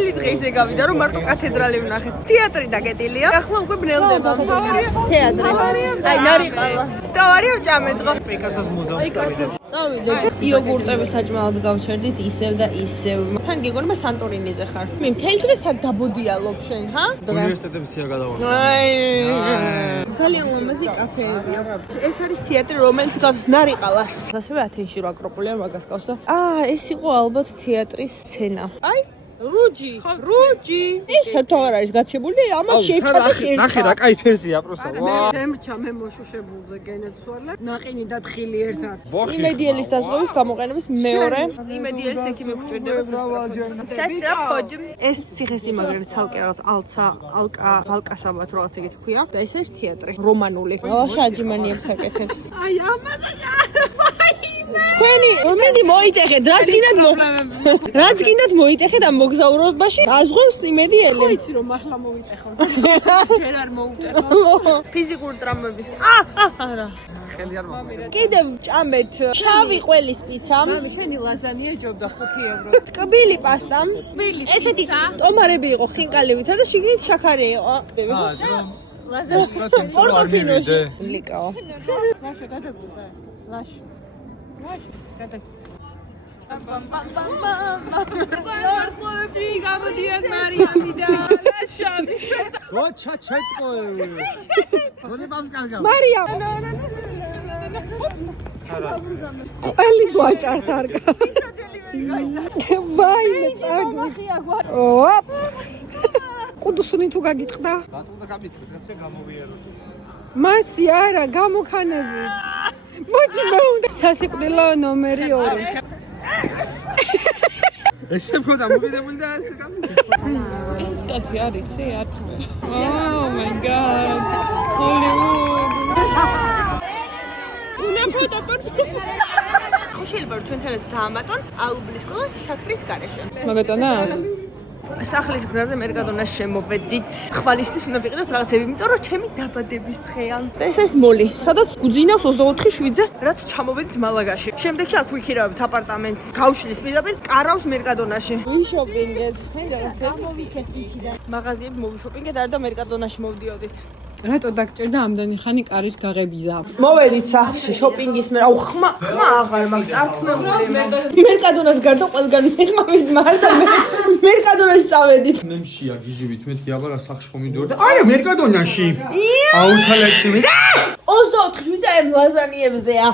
მთელი დღე ისე გავიდა, რომ მარტო კათედრალი ვნახეთ. თეატრი დაკეტილია. ახლა უკვე ბნელდება. თეატრი. აი, ნარიყალა. თავარია ვჭამეთ ხო? პიკასოს მუზეუმს წავიდეთ. წავიდეთ. იოგურტები საჭმელად გავჩერდით ისევ და ისევ. თან გეგონება სანტორინიზე ხარ. მე მთელი დღე სად დაბოდიალობ შენ, ჰა? უნივერსიტეტების სია გადავარდა. ძალიან ლამაზი კაფეებია. ეს არის თეატრი, რომელიც გავს ნარიყალას. ასევე ათენში რო აკროპოლია მაგას გავს და ეს იყო ალბათ თეატრის სცენა. აი რუჯი, რუჯი. ისე თუ არ არის გაცებული და ამას შეჭადა ერთი. ნახე რა კაი ფერზია პროსტა. შემრჩა მე მოშუშებულზე გენეცვალა. ნაყინი და თხილი ერთად. იმედიელის დაზღვევის გამოყენების მეორე. იმედიელის ექიმი გვჭირდება სასწრაფოდ. ეს ციხესიმაგრე ცალკე რაღაც ალკასაბათ რაღაც ეგეთი ქვია. და ეს არის თეატრი რომანული. ლაშა აჯიმანიებს აკეთებს. აი ამაზე თქვენი მომინდი მოიტეხეთ, რაც გინდათ მოიტეხეთ ამ მოგზაურობაში. დაზღვევს იმედიელი. ხო იცი რომ ახლა მოვიტეხავ. ჯერ არ მოუტეხავ. ფიზიკური ტრამვების. არა. ხელი არ მომედა. კიდევ ჭამეთ შავი ყველის პიცა. მამი შენი ლაზანია ჯობდა 5 ევრო. ტკბილი პასტა. ესეთი ტომარები იყო ხინკალივითა და შიგნით შაქარი იყო. ლაზანია. პორტოფინოში. ლიკაო. ლაშა გადაგურდა. ლაშა. ლაშა გადაგურდა. გორკოპი გამოდიან მარიამი და ლაშანი. როჩა ჩაიტყოე. როდემ კარგა. მარიამ. ყველის ვაჭარს არ გავი. ვაი მე წაგვი. ოპ. კუდუსუნი თუ გაგიტყდა? რატომ და გამიწევთ რა გამოვიაროთ. მასი არა გამოქანები. მოდი მე უნდა სასიკვდილო ნომერი 2. ესე მქონდა მოგიდებული და ესე გამოვიდა. ეს კაცი არის ცე არტმე. Oh my god. Hollywood. უნდა ფოტო ხო შეიძლება რომ ჩვენ თელეს დაამატონ ალუბლის სკოლა შაქრის გარეშე. მაგათანა? სახლის გზაზე მერკადონას შემოვედით. ხვალისთვის უნდა ვიყიდოთ რაღაცები, იმიტომ რომ ჩემი დაბადების დღეა. და ეს არის მოლი, სადაც უძინავს 24/7-ზე, რაც ჩამოვედით მალაგაში. შემდეგში აქ ვიქირავებთ აპარტამენტს, გავშლის პირდაპირ კარავს მერკადონაში. ვიშოპინგეთ. გამოვიქეცი იქიდან. მაღაზიები მოვიშოპინგეთ, არ და მერკადონაში მოვდიოდით. რატო დაგჭირდა ამდენი ხანი კარის გაღებიზა? მოვედით სახლში შოპინგის მე, აუ ხმა აღარ მაგ წართმებული. მერკადონას გარდა ყველგან მიღმავით მარდა მერკადონაში წავედით. ნემშია გიჟივით მეთქი აბარა სახში ხომიდორ და არა მერკადონაში. აუცალექსი მე. 24 ჟვიცა ამ ლაზანიებზეა.